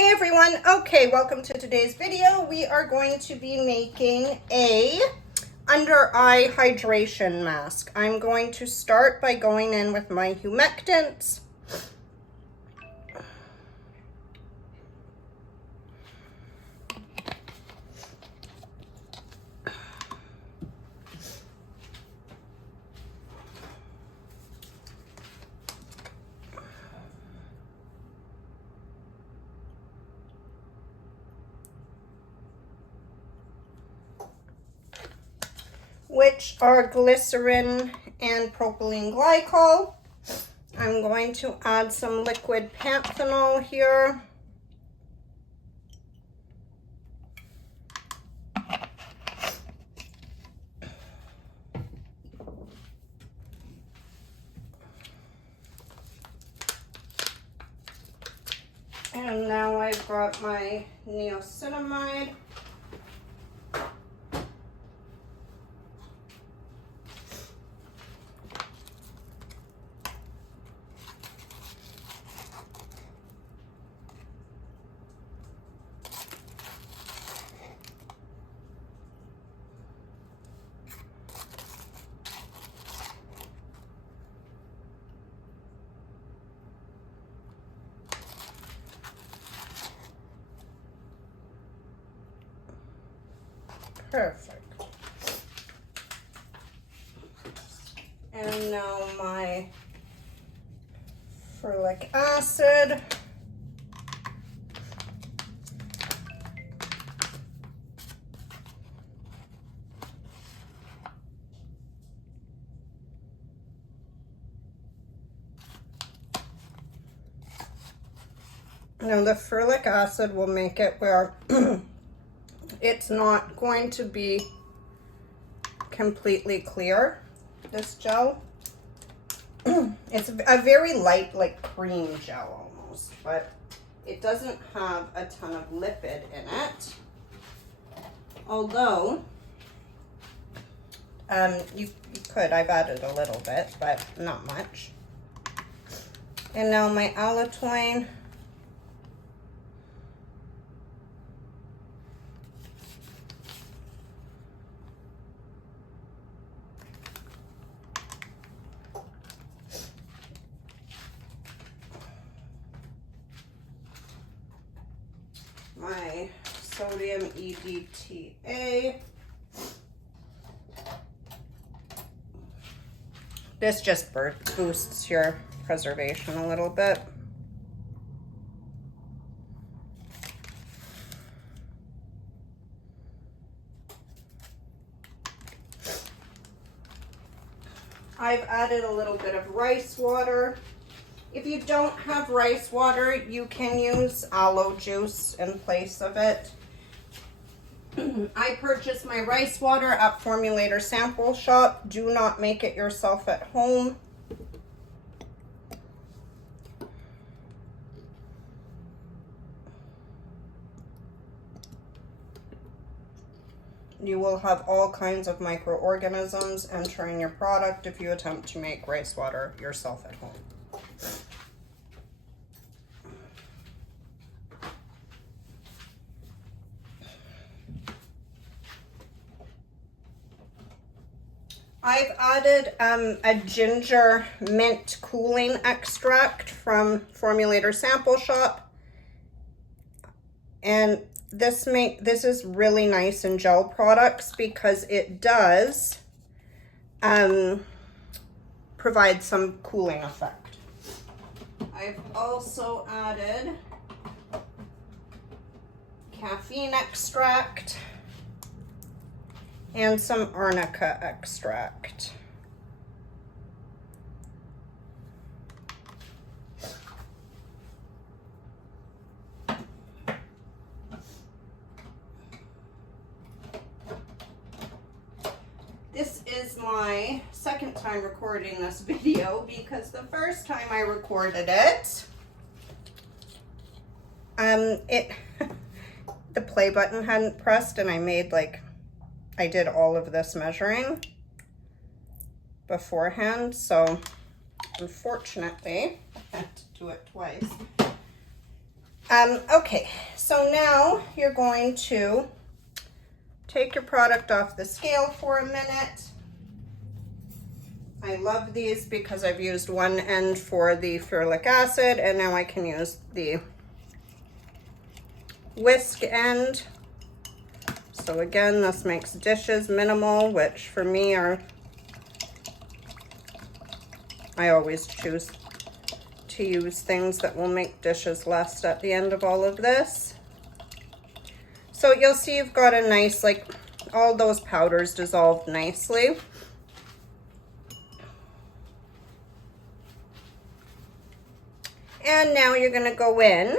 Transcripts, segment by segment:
Hey everyone, okay, welcome to today's video. We are going to be making a under eye hydration mask. I'm going to start by going in with my humectants. Which are glycerin and propylene glycol. I'm going to add some liquid panthenol here. And now I've got my niacinamide. Perfect. And now my ferulic acid. Now the ferulic acid will make it where it's not going to be completely clear, this gel. It's a very light, like cream gel almost, but it doesn't have a ton of lipid in it. Although, you could, I've added a little bit, but not much. And now my allantoin. My sodium EDTA. This just boosts your preservation a little bit. I've added a little bit of rice water. If you don't have rice water, you can use aloe juice in place of it. I purchased my rice water at Formulator Sample Shop. Do not make it yourself at home. You will have all kinds of microorganisms entering your product if you attempt to make rice water yourself at home. I've added a ginger mint cooling extract from Formulator Sample Shop. And this is really nice in gel products because it does provide some cooling effect. I've also added caffeine extract and some arnica extract. This is my second time recording this video because the first time I recorded it, the play button hadn't pressed and I did all of this measuring beforehand, so unfortunately I had to do it twice. Okay, so now you're going to take your product off the scale for a minute. I love these because I've used one end for the ferulic acid and now I can use the whisk end. So again, this makes dishes minimal, which for me I always choose to use things that will make dishes last at the end of all of this. So you'll see you've got a nice, like, all those powders dissolved nicely. And now you're going to go in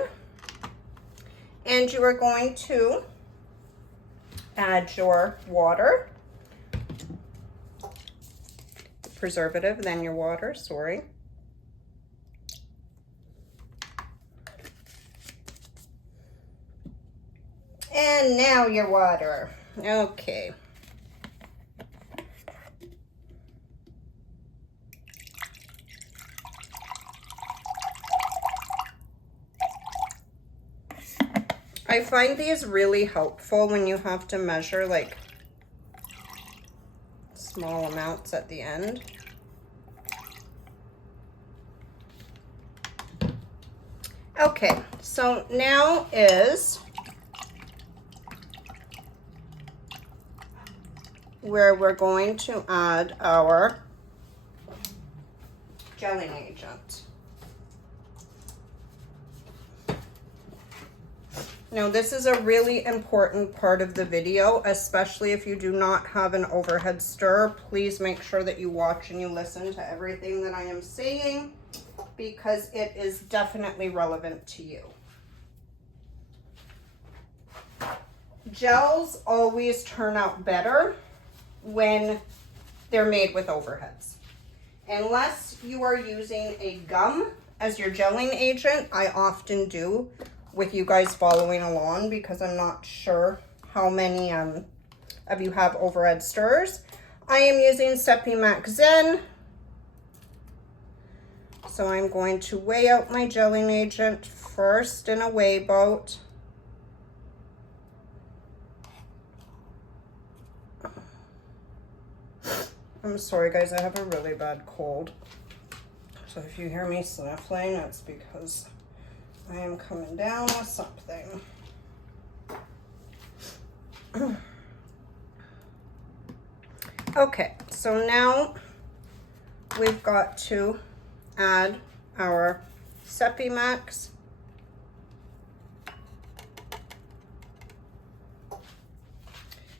and you are going to add your water, preservative, then your water, sorry. And now your water. Okay. I find these really helpful when you have to measure like small amounts at the end. Okay, so now is where we're going to add our gelling agent. Now this is a really important part of the video, especially if you do not have an overhead stirrer. Please make sure that you watch and you listen to everything that I am saying because it is definitely relevant to you. Gels always turn out better when they're made with overheads. Unless you are using a gum as your gelling agent, I often do with you guys following along because I'm not sure how many of you have overhead stirrers. I am using Sepimax Zen. So I'm going to weigh out my gelling agent first in a weigh boat. I'm sorry guys, I have a really bad cold. So if you hear me sniffling, it's because I am coming down with something. Okay, so now we've got to add our Sepimax.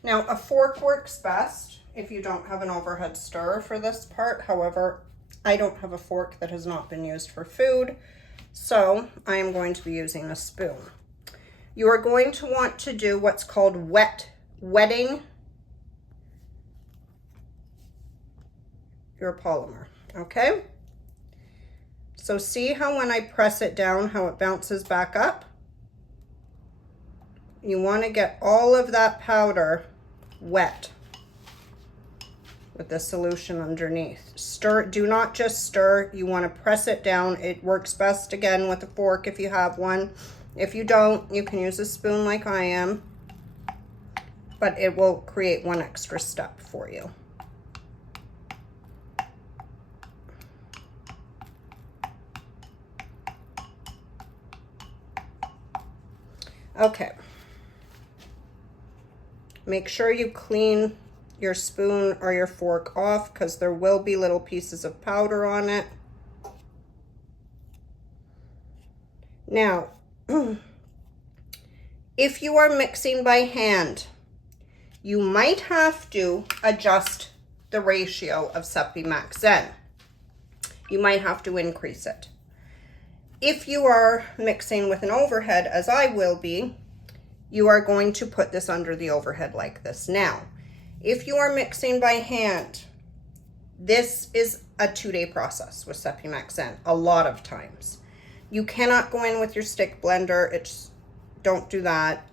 Now a fork works best if you don't have an overhead stirrer for this part. However, I don't have a fork that has not been used for food. So I am going to be using a spoon. You are going to want to do what's called wetting your polymer, okay? So see how when I press it down, how it bounces back up? You want to get all of that powder wet with the solution underneath. Stir, do not just stir, you want to press it down. It works best again with a fork if you have one. If you don't, you can use a spoon like I am, but it will create one extra step for you. Okay. Make sure you clean your spoon or your fork off because there will be little pieces of powder on it. Now, if you are mixing by hand, you might have to adjust the ratio of Sepimax Zen. You might have to increase it. If you are mixing with an overhead, as I will be, you are going to put this under the overhead like this. Now, if you are mixing by hand, this is a 2-day process with Sepimax Zen, a lot of times. You cannot go in with your stick blender, don't do that.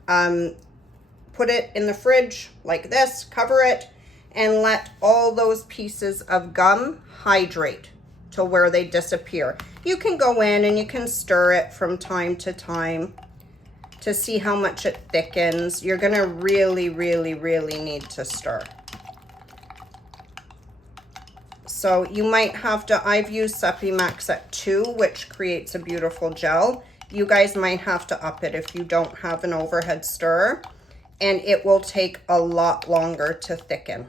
Put it in the fridge like this, cover it, and let all those pieces of gum hydrate till where they disappear. You can go in and you can stir it from time to time, to see how much it thickens. You're gonna really, really, really need to stir. So you might have to, I've used Max at 2, which creates a beautiful gel. You guys might have to up it if you don't have an overhead stirrer, and it will take a lot longer to thicken.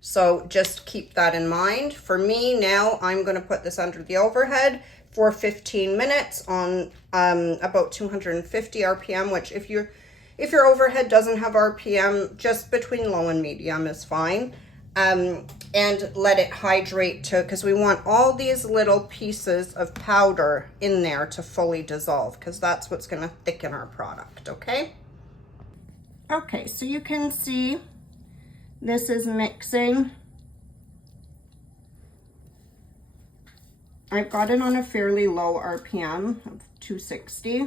So just keep that in mind. For me now, I'm gonna put this under the overhead for 15 minutes on about 250 RPM, which if your overhead doesn't have RPM, just between low and medium is fine. And let it hydrate because we want all these little pieces of powder in there to fully dissolve, because that's what's gonna thicken our product, okay? Okay, so you can see this is mixing. I've got it on a fairly low RPM of 260.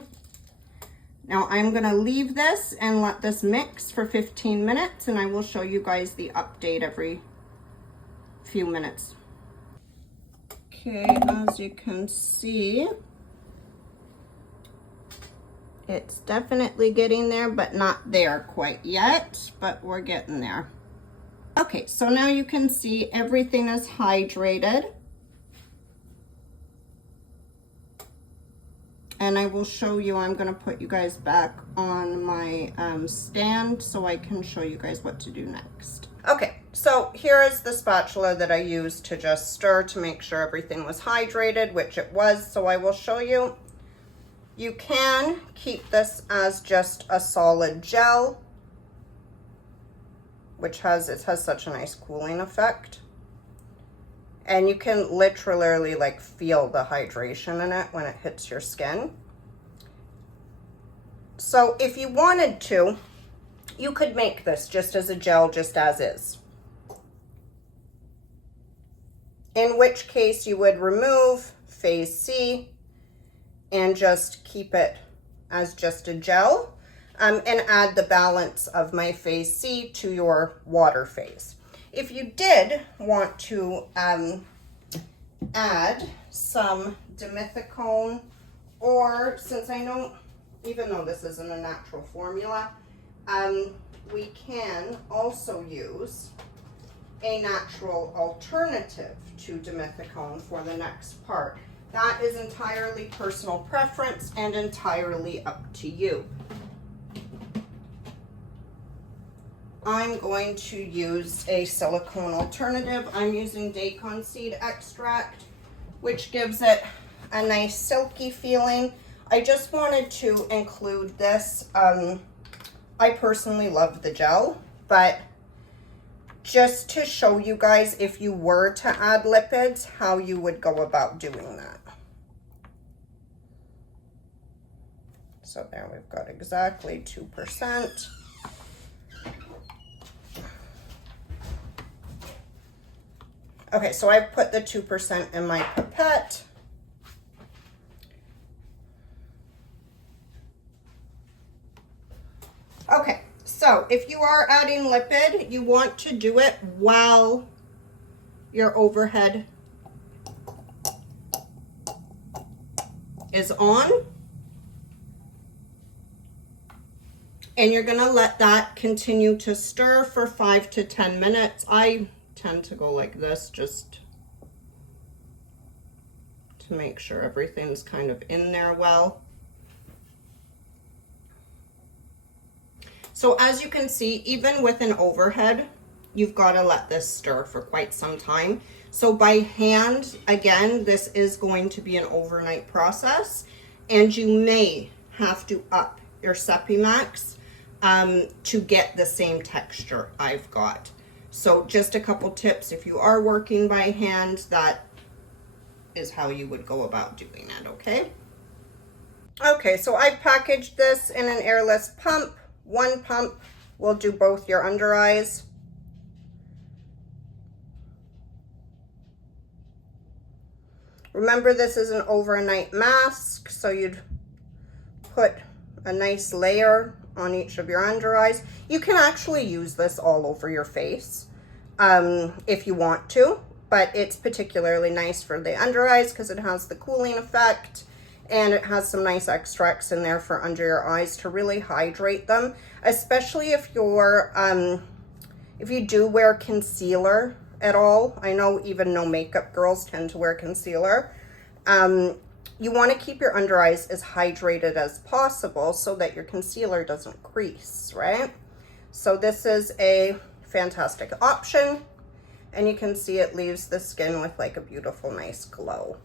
Now I'm gonna leave this and let this mix for 15 minutes, and I will show you guys the update every few minutes. Okay, as you can see, it's definitely getting there, but not there quite yet, but we're getting there. Okay, so now you can see everything is hydrated. And I will show you, I'm gonna put you guys back on my stand so I can show you guys what to do next. Okay, so here is the spatula that I used to just stir to make sure everything was hydrated, which it was, so I will show you. You can keep this as just a solid gel, which has such a nice cooling effect. And you can literally like feel the hydration in it when it hits your skin. So if you wanted to, you could make this just as a gel, just as is. In which case you would remove phase C and just keep it as just a gel, and add the balance of my phase C to your water phase. If you did want to add some dimethicone, or since I know, even though this isn't a natural formula, we can also use a natural alternative to dimethicone for the next part. That is entirely personal preference and entirely up to you. I'm going to use a silicone alternative. I'm using daikon seed extract, which gives it a nice silky feeling. I just wanted to include this. I personally love the gel, but just to show you guys, if you were to add lipids, how you would go about doing that. So there we've got exactly 2%. Okay, so I've put the 2% in my pipette. Okay, so if you are adding lipid, you want to do it while your overhead is on. And you're gonna let that continue to stir for 5 to 10 minutes. I tend to go like this just to make sure everything's kind of in there well. So as you can see, even with an overhead, you've got to let this stir for quite some time. So by hand, again, this is going to be an overnight process, and you may have to up your Max to get the same texture I've got. So just a couple tips. If you are working by hand, that is how you would go about doing it, okay? Okay, so I've packaged this in an airless pump. One pump will do both your under eyes. Remember, this is an overnight mask, so you'd put a nice layer on each of your under eyes. You can actually use this all over your face if you want to, but it's particularly nice for the under eyes because it has the cooling effect And it has some nice extracts in there for under your eyes to really hydrate them, especially if you're, if you do wear concealer at all. I know even no makeup girls tend to wear concealer. You want to keep your under eyes as hydrated as possible so that your concealer doesn't crease, right? So this is a fantastic option, and you can see it leaves the skin with like a beautiful, nice glow.